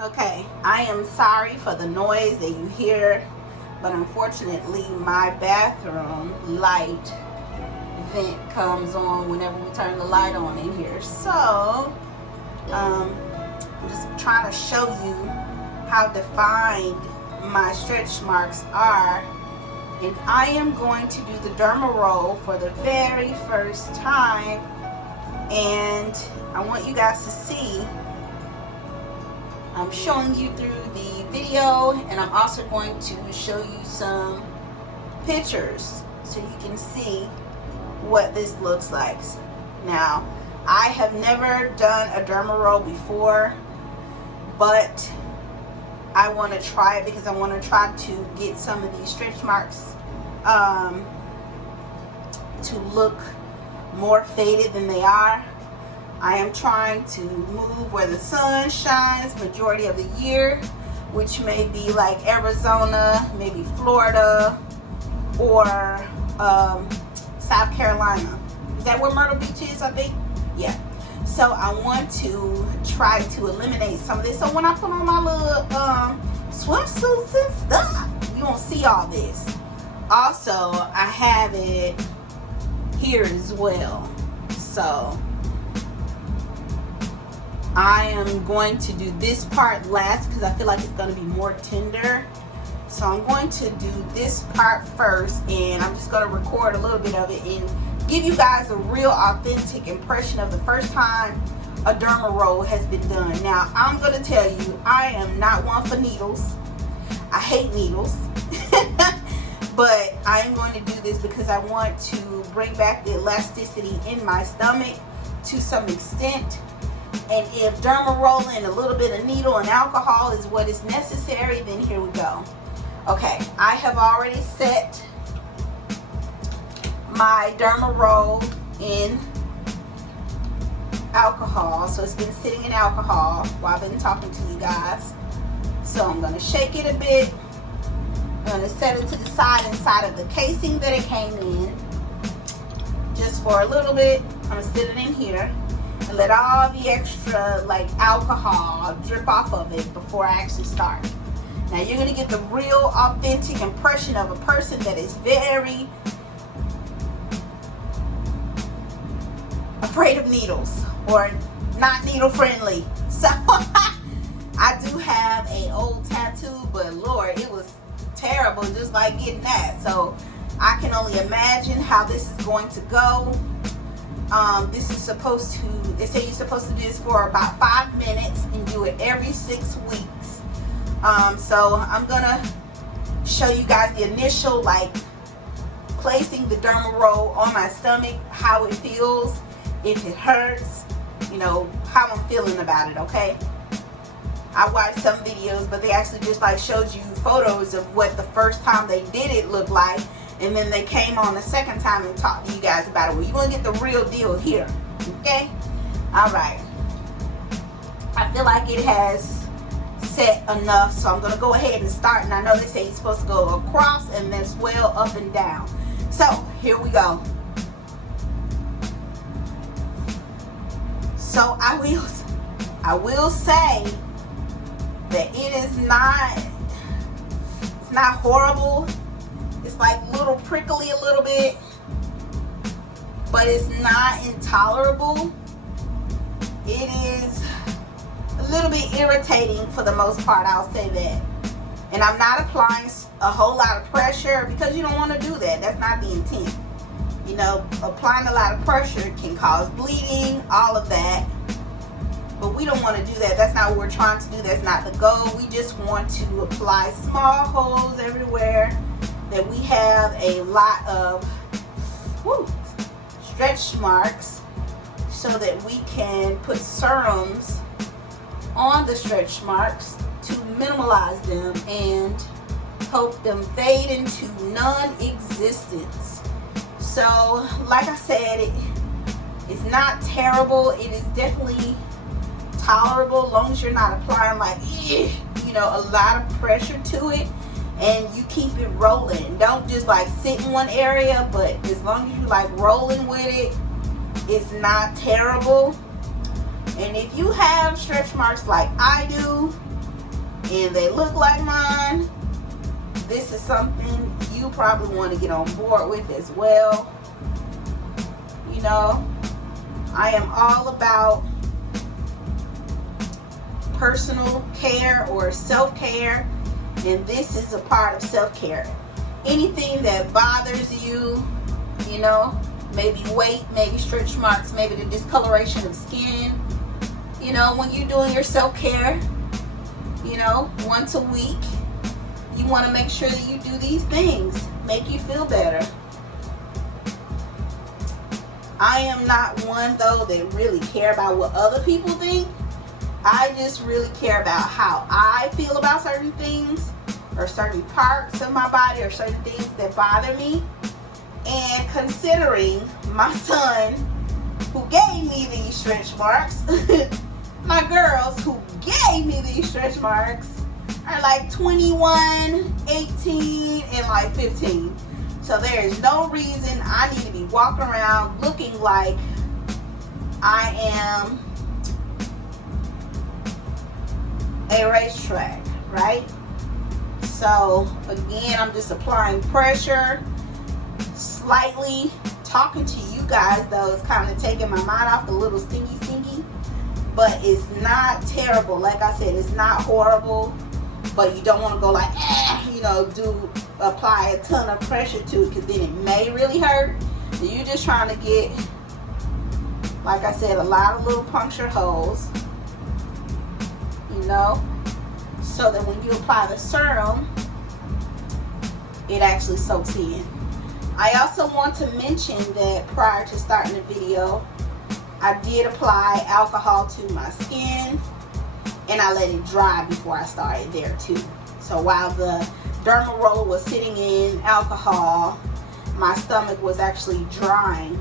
Okay, I am sorry for the noise that you hear, but unfortunately my bathroom light vent comes on whenever we turn the light on in here. So, I'm just trying to show you how defined my stretch marks are. And I am going to do the Derma-roll for the very first time. And I want you guys to see. I'm showing you through the video, and I'm also going to show you some pictures so you can see what this looks like. Now, I have never done a Derma-roll before, but I want to try it because I want to try to get some of these stretch marks to look more faded than they are. I am trying to move where the sun shines majority of the year, which may be like Arizona, maybe Florida, or South Carolina. Is that where Myrtle Beach is, I think? Yeah. So I want to try to eliminate some of this. So when I put on my little swimsuits and stuff, you won't see all this. Also, I have it here as well. So I am going to do this part last because I feel like it's going to be more tender. So I'm going to do this part first, and I'm just going to record a little bit of it and give you guys a real authentic impression of the first time a Derma-roll has been done. Now, I'm going to tell you, I am not one for needles. I hate needles. But I am going to do this because I want to bring back the elasticity in my stomach to some extent. And if Derma-rolling, a little bit of needle and alcohol is what is necessary, then here we go. Okay, I have already set my Derma-roll in alcohol. So it's been sitting in alcohol while I've been talking to you guys. So I'm going to shake it a bit. I'm going to set it to the side inside of the casing that it came in. Just for a little bit. I'm going to sit it in here and let all the extra like alcohol drip off of it before I actually start. Now you're going to get the real authentic impression of a person that is very afraid of needles or not needle friendly. So I do have an old tattoo, but Lord, it was terrible just like getting that. So I can only imagine how this is going to go. This is supposed to, they say you're supposed to do this for about 5 minutes and do it every 6 weeks. So I'm gonna show you guys the initial like placing the Derma-roll on my stomach, how it feels, if it hurts, you know, how I'm feeling about it, okay? I watched some videos, but they actually just like showed you photos of what the first time they did it looked like, and then they came on the second time and talked to you guys about it. Well, you're going to get the real deal here, okay? All right. I feel like it has set enough, so I'm going to go ahead and start. And I know they say you're supposed to go across and then swell up and down. So, here we go. So, I will say that it is not, it's not horrible. It's like little prickly a little bit, but it's not intolerable. It is a little bit irritating for the most part, I'll say that. And I'm not applying a whole lot of pressure because you don't want to do that. That's not the intent. You know, applying a lot of pressure can cause bleeding, all of that. But we don't want to do that. That's not what we're trying to do. That's not the goal. We just want to apply small holes everywhere that we have a lot of stretch marks so that we can put serums on the stretch marks to minimalize them and help them fade into non-existence. So, like I said, it's not terrible. It is definitely tolerable as long as you're not applying like, you know, a lot of pressure to it, and you keep it rolling. Don't just like sit in one area, but as long as you like rolling with it, it's not terrible. And if you have stretch marks like I do, and they look like mine, this is something you probably want to get on board with as well. You know, I am all about personal care or self-care, and this is a part of self-care. Anything that bothers you, you know, maybe weight, maybe stretch marks, maybe the discoloration of skin, you know, when you're doing your self-care, you know, once a week, you want to make sure that you do these things, make you feel better. I am not one, though, that really care about what other people think. I just really care about how I feel about certain things, or certain parts of my body, or certain things that bother me. And considering my son, who gave me these stretch marks, my girls who gave me these stretch marks are like 21, 18, and like 15. So there is no reason I need to be walking around looking like I am a racetrack, right? So again, I'm just applying pressure, slightly talking to you guys, though it's kind of taking my mind off the little stinky, but it's not terrible. Like I said, it's not horrible, but you don't want to go like, you know, apply a ton of pressure to it, because then it may really hurt. So you're just trying to get, like I said, a lot of little puncture holes, you know, so that when you apply the serum, it actually soaks in. I also want to mention that prior to starting the video, I did apply alcohol to my skin, and I let it dry before I started there too. So while the Derma-roller was sitting in alcohol, my stomach was actually drying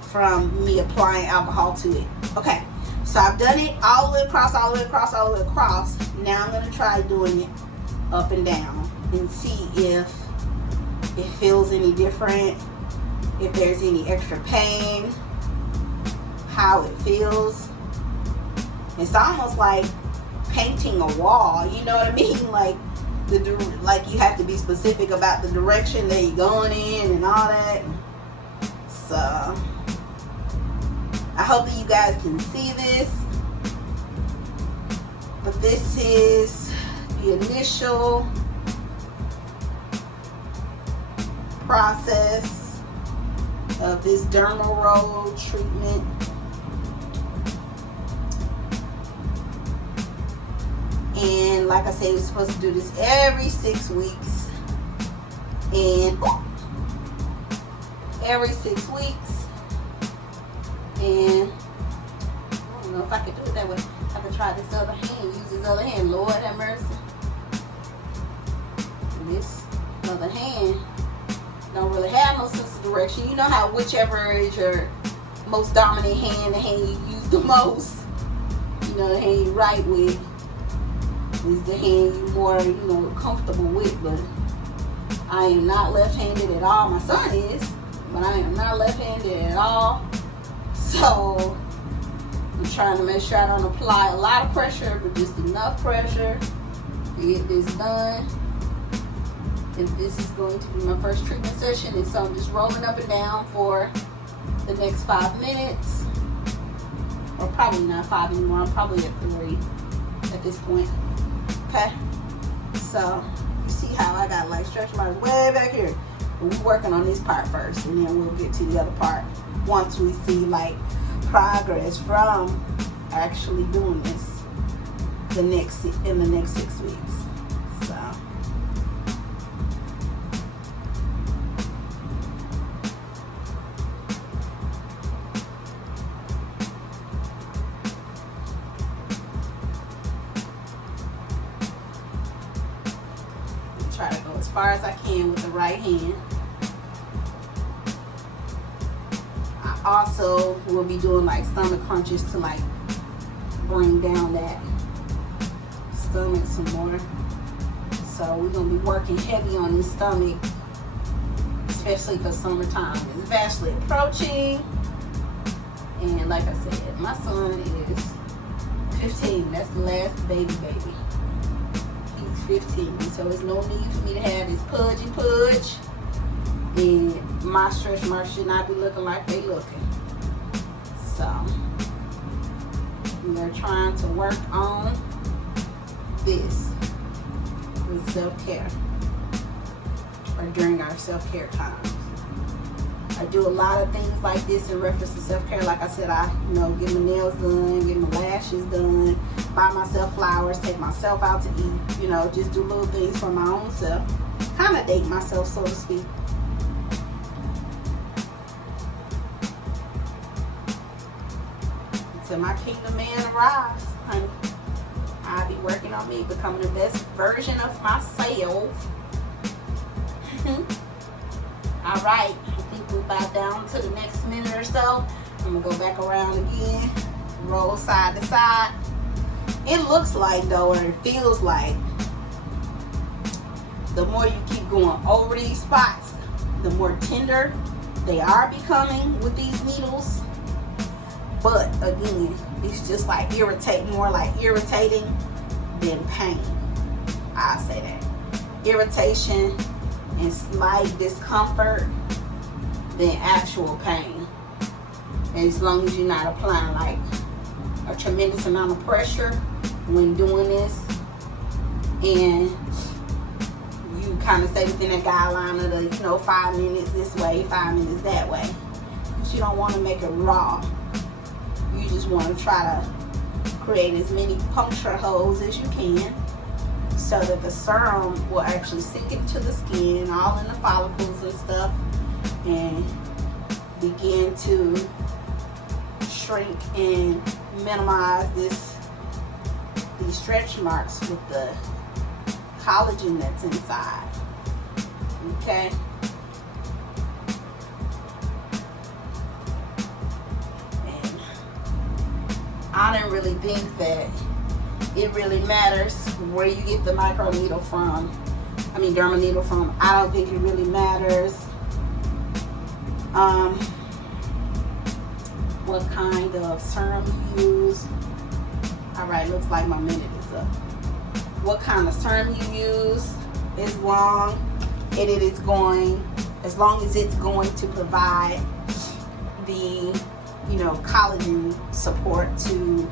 from me applying alcohol to it. Okay, so I've done it all the way across, all the way across, all the way across. Now I'm going to try doing it up and down and see if it feels any different, if there's any extra pain, how it feels. It's almost like painting a wall, you know what I mean? Like you have to be specific about the direction that you're going in and all that. So I hope that you guys can see this. But this is the initial process of this derma-roll treatment. And like I said, we're supposed to do this every 6 weeks. And every 6 weeks. And I don't know if I could do it that way. I could try this other hand, use this other hand. Lord have mercy. This other hand don't really have no sense of direction. You know how whichever is your most dominant hand, the hand you use the most, you know, the hand you write with, is the hand you're more, you know, comfortable with. But I am not left-handed at all. My son is, but I am not left-handed at all. So I'm trying to make sure I don't apply a lot of pressure, but just enough pressure to get this done. And this is going to be my first treatment session, and so I'm just rolling up and down for the next 5 minutes. Or probably not 5 anymore. I'm probably at 3 at this point. Okay, so you see how I got like stretch marks way back here. But we're working on this part first, and then we'll get to the other part once we see like progress from actually doing this in the next 6 weeks. So try to go as far as I can with the right hand. I also will be doing like stomach crunches to like bring down that stomach some more. So we're gonna be working heavy on this stomach, especially for summertime. It's fastly approaching, and like I said, my son is 15. That's the last baby. 15. So there's no need for me to have this pudgy. And my stretch marks should not be looking like they looking. So they're trying to work on this with self-care, or during our self-care times. I do a lot of things like this in reference to self-care. Like I said, I get my nails done, get my lashes done, buy myself flowers, take myself out to eat, just do little things for my own self. Kind of date myself, so to speak. Until my kingdom man arrives, honey, I'll be working on me, becoming the best version of myself. All right, I think we'll bow down to the next minute or so. I'm gonna go back around again, roll side to side. It looks like, though, and it feels like, the more you keep going over these spots, the more tender they are becoming with these needles. But again, it's just like more like irritating than pain. I'll say that. Irritation and slight discomfort than actual pain. And as long as you're not applying like a tremendous amount of pressure when doing this, and you kind of stay within that guideline of the 5 minutes this way, 5 minutes that way. But you don't want to make it raw. You just want to try to create as many puncture holes as you can, so that the serum will actually sink into the skin, all in the follicles and stuff, and begin to shrink and minimize these stretch marks with the collagen that's inside. Okay? And I didn't really think that it really matters where you get the micro needle from. Derma needle from. I don't think it really matters what kind of serum you use. Alright, looks like my minute is up. What kind of serum you use, as long as it's going to provide the collagen support to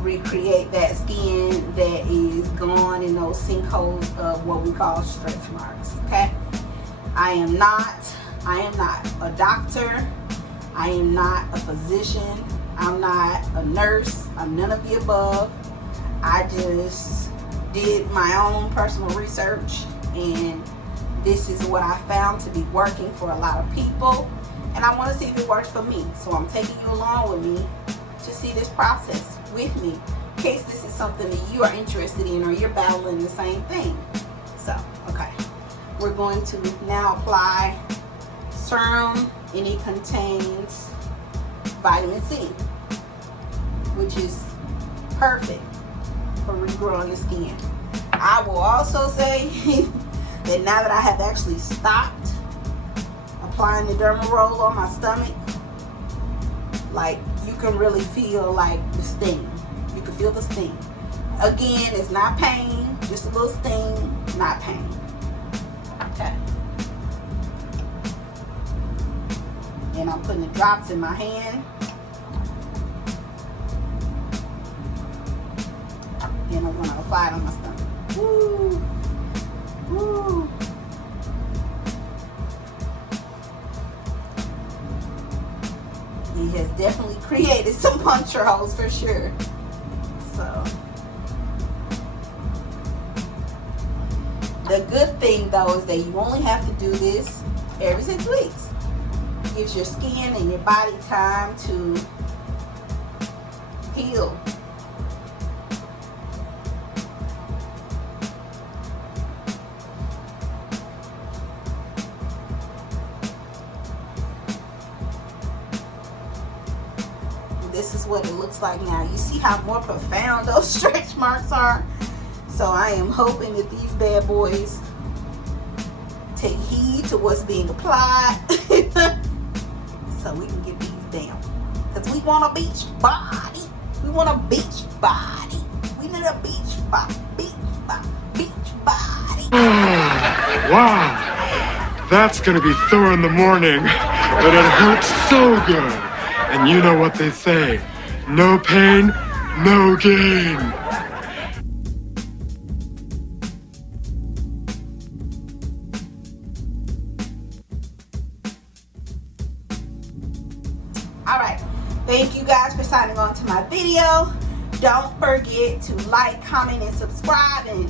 recreate that skin that is gone in those sinkholes of what we call stretch marks. Okay, I am not a doctor. I am not a physician. I'm not a nurse. I'm none of the above. I just did my own personal research, and this is what I found to be working for a lot of people, and I want to see if it works for me. So I'm taking you along with me to see this process with me, in case this is something that you are interested in or you're battling the same thing. So, okay, we're going to now apply serum, and it contains vitamin C, which is perfect for regrowing the skin. I will also say that now that I have actually stopped applying the Derma-roll on my stomach, like, you can really feel like the sting. You can feel the sting. Again, it's not pain, just a little sting, not pain. Okay. And I'm putting the drops in my hand. And I'm going to apply it on my stomach. Woo! Woo! It has definitely created some puncture holes for sure. So, the good thing though is that you only have to do this every 6 weeks. Gives your skin and your body time to heal. This is what it looks like now. You see how more profound those stretch marks are? So I am hoping that these bad boys take heed to what's being applied so we can get these down. Because we want a beach body. We want a beach body. We need a beach body. Beach body. Beach body. Wow, that's gonna be sore in the morning, but it hurts so good. And you know what they say, no pain, no gain. Alright, thank you guys for signing on to my video. Don't forget to like, comment, and subscribe, and